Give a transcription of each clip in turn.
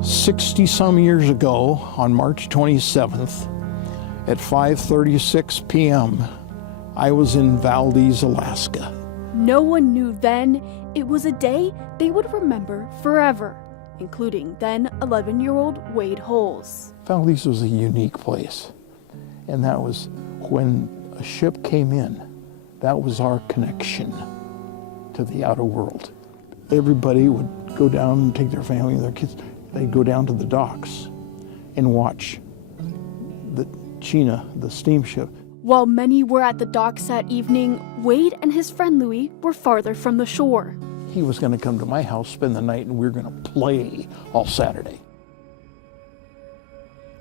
60-some years ago, on March 27th, at 5:36 p.m., I was in Valdez, Alaska. No one knew then it was a day they would remember forever, including then 11-year-old Wade Huls. Valdez was a unique place, and that was when a ship came in. That was our connection to the outer world. Everybody would go down and take their family and their kids. They'd go down to the docks and watch the China, the steamship. While many were at the docks that evening, Wade and his friend Louis were farther from the shore. He was going to come to my house, spend the night, and we were going to play all Saturday.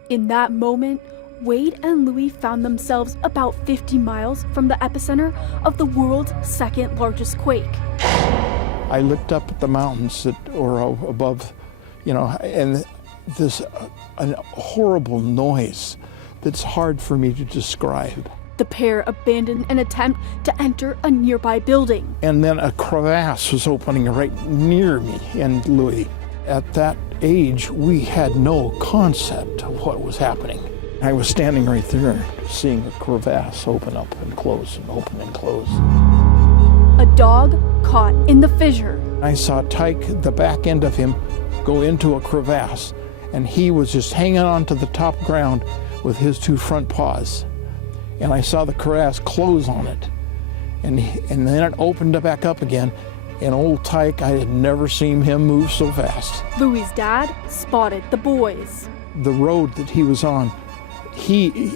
In that moment, Wade and Louis found themselves about 50 miles from the epicenter of the world's second largest quake. I looked up at the mountains that were above, and this a horrible noise that's hard for me to describe. The pair abandoned an attempt to enter a nearby building. And then a crevasse was opening right near me and Louis. At that age, we had no concept of what was happening. I was standing right there, seeing a crevasse open up and close and open and close. A dog caught in the fissure. I saw Tyke, the back end of him, go into a crevasse, and he was just hanging on to the top ground with his two front paws. And I saw the crevasse close on it. And then it opened back up again. And old Tyke, I had never seen him move so fast. Louis' dad spotted the boys. The road that he was on, he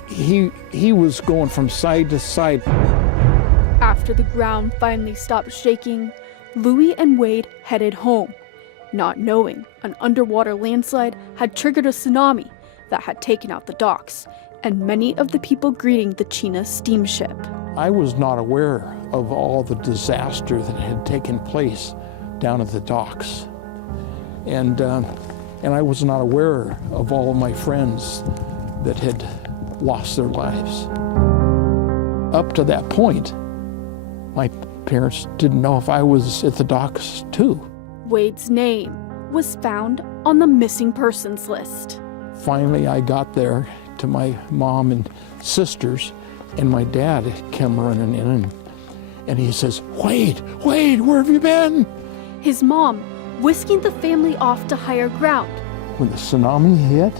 was going from side to side. After the ground finally stopped shaking, Louis and Wade headed home, not knowing an underwater landslide had triggered a tsunami that had taken out the docks and many of the people greeting the China steamship. I was not aware of all the disaster that had taken place down at the docks. And I was not aware of all of my friends that had lost their lives. Up to that point, my parents didn't know if I was at the docks too. Wade's name was found on the missing persons list. Finally, I got there to my mom and sisters, and my dad came running in, and he says, Wade, where have you been? His mom whisking the family off to higher ground. When the tsunami hit,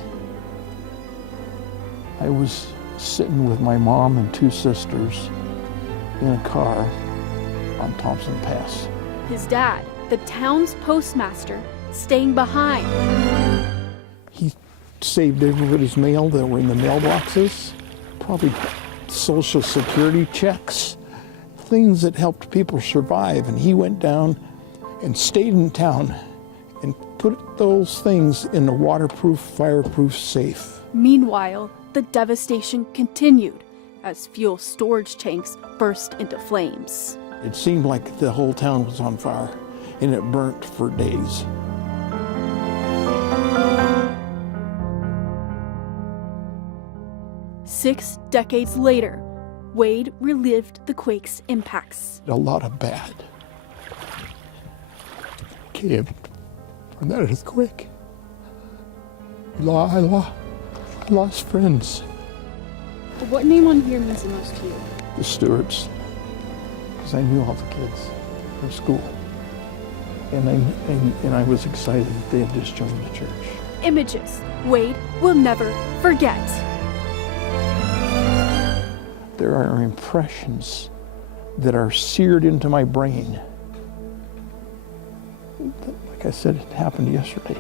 I was sitting with my mom and two sisters in a car on Thompson Pass. His dad, the town's postmaster, staying behind. He saved everybody's mail that were in the mailboxes, probably Social Security checks, things that helped people survive. And he went down and stayed in town and put those things in a waterproof, fireproof safe. Meanwhile, the devastation continued as fuel storage tanks burst into flames. It seemed like the whole town was on fire, and it burnt for days. Six decades later, Wade relived the quake's impacts. A lot of bad came from that earthquake. I lost friends. What name on here means the most to you? The Stewarts, because I knew all the kids from school. And I was excited that they had just joined the church. Images Wade will never forget. There are impressions that are seared into my brain. Like I said, it happened yesterday.